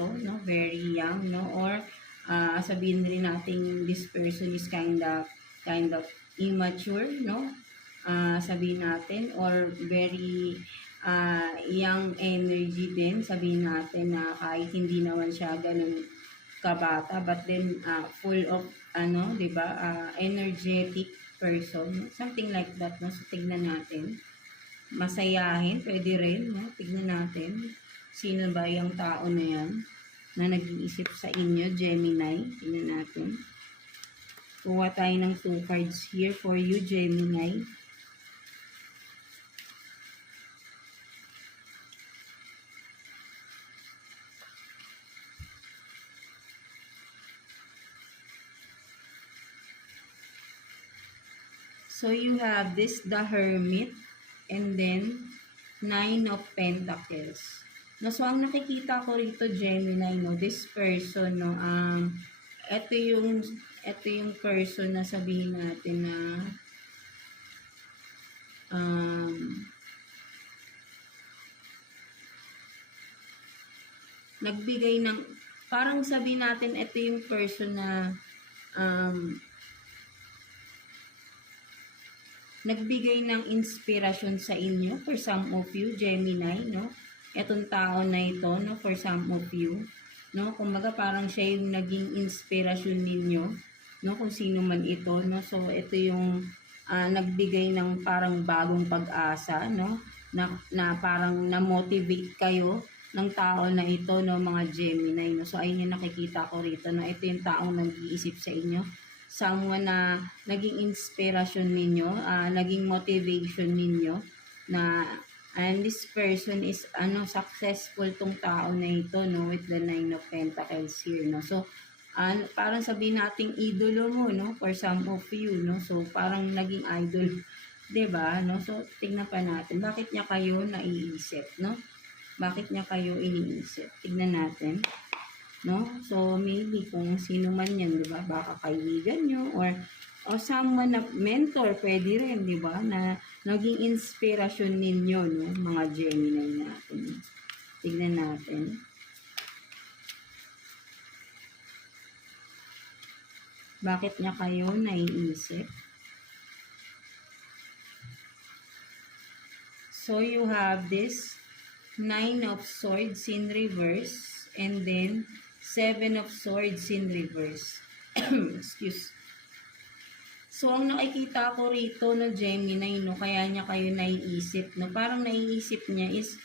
to, no? Very young, no? Or sabihin rin natin this person is kind of immature, no? Sabihin natin, or very young energy din, sabihin natin na kahit hindi naman siya ganun kabata, but then full of ano, 'di ba? Energetic person, something like that, no? So tignan natin. Masayahin, pwede rin, no? Tignan natin. Sino ba yung tao na yan na nag-iisip sa inyo, Gemini? Tignan natin. Kuha tayo ng 2 cards here for you, Gemini. So you have this, the Hermit, and then 9 of Pentacles. No, so ang nakikita ko rito, Gemini, no, this person, no, ito yung person na sabihin natin na nagbigay ng, parang sabihin natin, ito yung person na nagbigay ng inspirasyon sa inyo, for some of you, Gemini, no? Etong tao na ito, no, for some of you, no? Kumbaga parang siya yung naging inspirasyon ninyo, no, kung sino man ito, no? So ito yung nagbigay ng parang bagong pag-asa, no? Na parang na-motivate kayo ng tao na ito, no, mga Gemini, no? So ayun yung nakikita ko rito, no? Ito yung taong nag-iisip sa inyo, someone na naging inspiration ninyo, naging motivation ninyo, na and this person is successful tong tao na ito, no, with the 9 of Pentacles here, no. So parang sabihin nating idolo mo, no, for some of you, no. So parang naging idol, 'di ba, no? So tingnan pa natin bakit niya kayo naiisip, no? Bakit niya kayo iniisip? Tingnan natin, no? So maybe kung sino man 'yan, 'di ba? Baka kaibigan niyo, or someone na mentor, pwede rin, 'di ba? Na naging inspirasyon ninyo, no, mga Gemini natin. Tignan natin. Bakit niya kayo naiisip? So you have this 9 of Swords in reverse, and then 7 of Swords in reverse. Excuse. So, ang nakikita ko rito, no, Gemini, no, kaya niya kayo naiisip, no, parang naiisip niya is,